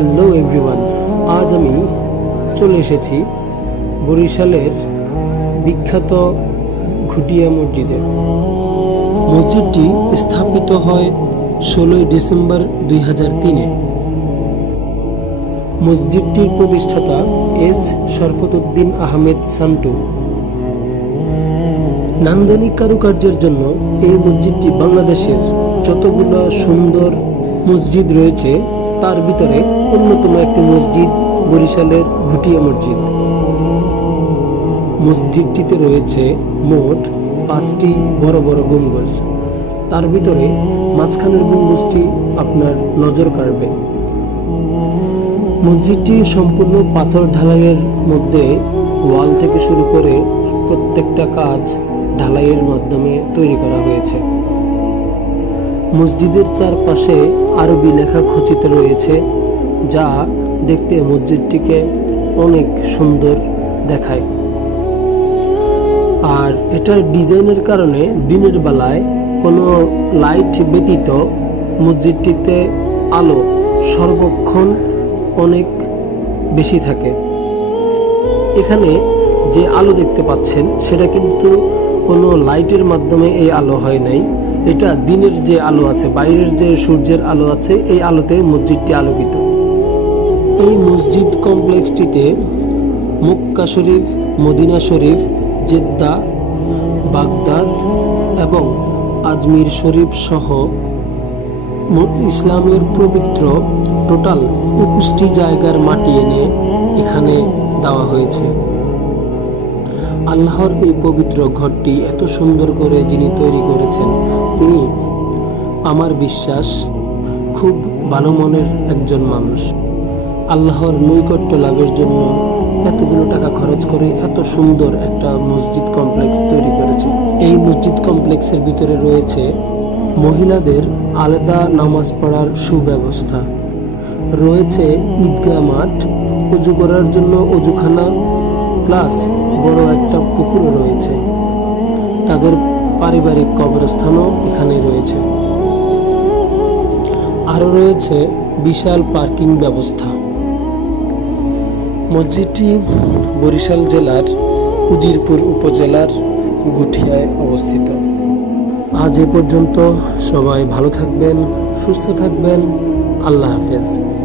Hello everyone আজ আমি চলে এসেছি বরিশালের বিখ্যাত ঘুটিয়া মসজিদে। মসজিদটি স্থাপিত হয় ষোলোই ডিসেম্বর দুই হাজার তিনে। মসজিদটির প্রতিষ্ঠাতা এস. শরফতুদ্দিন আহমেদ সান্টু। নান্দনিক কারুকার্যের জন্য এই মসজিদটি বাংলাদেশের যতগুলো সুন্দর মসজিদ রয়েছে তার ভিতরে অন্যতম একটি মসজিদ, বরিশালের ঘুটিয়া মসজিদ। মসজিদটিতে রয়েছে মোট পাঁচটি বড় বড় গম্বুজ। তার ভিতরে মাঝখানের গম্বুজটি আপনার নজর কাড়বে। মসজিদটি সম্পূর্ণ পাথর ঢালাইয়ের মধ্যে ওয়াল থেকে শুরু করে প্রত্যেকটা কাজ ঢালাইয়ের মাধ্যমে তৈরি করা হয়েছে। মসজিদের চারপাশে আরবি লেখা খচিত রয়েছে, যা দেখতে মসজিদটিকে অনেক সুন্দর দেখায়। আর এটার ডিজাইনের কারণে দিনের বেলায় কোনো লাইট ব্যতীত মসজিদটিতে আলো সর্বক্ষণ অনেক বেশি থাকে। এখানে যে আলো দেখতে পাচ্ছেন, সেটা কিন্তু কোনো লাইটের মাধ্যমে এই আলো হয় নাই। এটা দিনের যে আলো আছে, বাইরের যে সূর্যের আলো আছে, এই আলোতে মসজিদটি আলোকিত। এই মসজিদ কমপ্লেক্সটিতে Mecca Sharif, Medina Sharif, Jeddah, Baghdad এবং আজমির শরীফ সহ ইসলামের পবিত্র টোটাল একুশটি জায়গার মাটি এনে এখানে দেওয়া হয়েছে। আল্লাহর এই পবিত্র ঘরটি এত সুন্দর করে যিনি তৈরি করেছেন, তিনি আমার বিশ্বাস খুব ভালো মনের একজন মানুষ। আল্লাহর নৈকট্য লাভের জন্য এতগুলো টাকা খরচ করে এত সুন্দর একটা মসজিদ কমপ্লেক্স তৈরি করেছে। এই মসজিদ কমপ্লেক্সের ভিতরে রয়েছে মহিলাদের আলাদা নামাজ পড়ার সুব্যবস্থা। রয়েছে ঈদগাহ মাঠ, উজু করার জন্য অজুখানা প্লাস বড় একটা পুকুরও রয়েছে। তাদের পারিবারিক কবরস্থানও এখানে রয়েছে। আরও রয়েছে বিশাল পার্কিং ব্যবস্থা। মসজিদটি বরিশাল জেলার উজিরপুর উপজেলার গুঠিয়ায় অবস্থিত। আজ এ পর্যন্ত সবাই ভালো থাকবেন, সুস্থ থাকবেন। আল্লাহ হাফেজ।